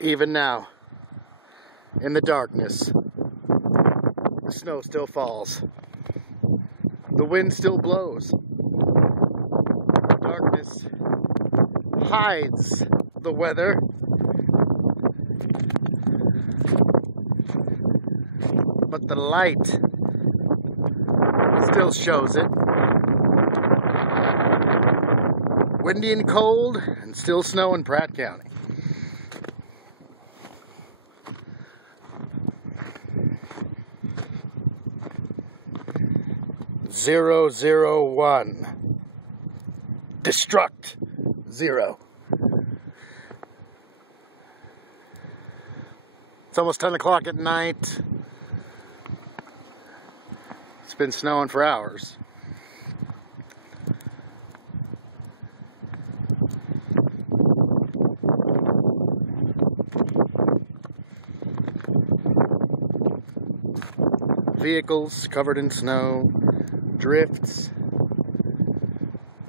Even now, in the darkness, the snow still falls. The wind still blows. The darkness hides the weather. But the light still shows it. Windy and cold, and still snow in Pratt County. Zero, 001. Destruct 0. It's almost 10 o'clock at night. It's been snowing for hours. Vehicles covered in snow, drifts,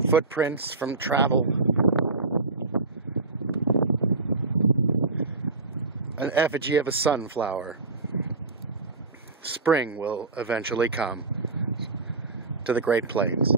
footprints from travel, an effigy of a sunflower. Spring will eventually come to the Great Plains.